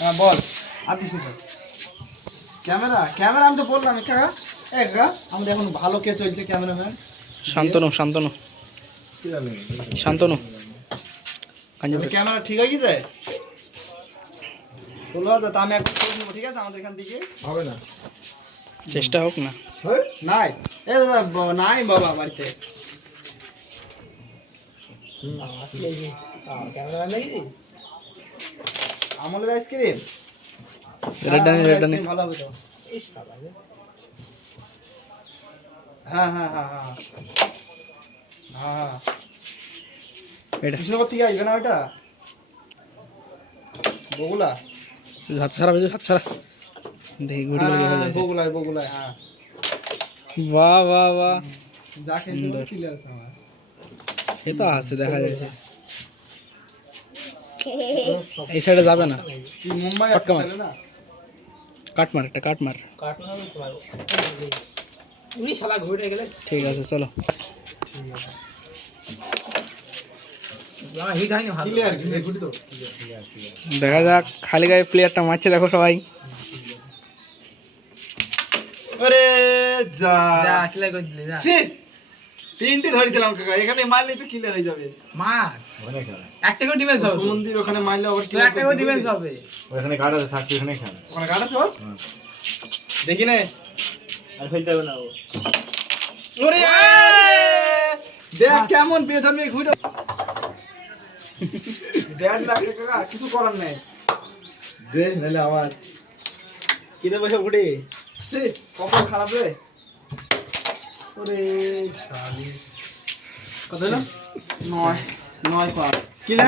হ্যাঁ বল আর দিস না camera camera আমি তো বললাম কাকা কাকা আমাদের এখন ভালো কে চলছে ক্যামেরাম্যান শান্তনু শান্তনু শান্তনু ক্যামেরা ঠিক হয়ে গেছে 16,000 তা আমি এখন খোঁজ নেবো ঠিক আছে আমাদের এখান থেকে হবে না চেষ্টা হোক না নাই এ দাদা নাই বাবা বাড়িতে আমলের আইসক্রিম রেডানি ভালো হবে তো হ্যাঁ হ্যাঁ হ্যাঁ হ্যাঁ হ্যাঁ এটা কৃষ্ণনগর থেকে আসবে না ওইটা বগুলা হাত ছাড়া বেজে হাত ছাড়া দেখি ঘুরে বগুলায় বগুলায় হ্যাঁ বাহ বাহ বাহ যা খেলতে ক্লিয়ার আছে আমার এ তো আছে দেখা যাচ্ছে এই সাইডে যাবে না তুই মুম্বাই পটকা আসছিস মার। তাহলে না কাটমার একটা কাটমার ঠিক আছে চলো ক্লিয়ার গুটি তো দেখা যাক খালি গায়ে প্লেয়ারটা মারছে দেখো সবাই আরে যা ছি, তিনটি ধরেছিলাম কাকা এখানে মারলে তো ক্লিয়ার হয়ে যাবে মন্দির ওখানে মারলে আবার ক্লিয়ার হবে ওখানে গার্ড আছে থাকতে ওখানে খেল ওখানে গাড় আছে ওর দেখি নে আর ফেলতে হবে না ও ওরে দেখ কেমন বেদমে ঘুরে দেড় লাখ কাকা কিছু করার নাই দে নালে আমার কিনে বসে ঘুরে সে কপাল খারাপ রে ওরে শালি কত হলো 9 9 5 কি না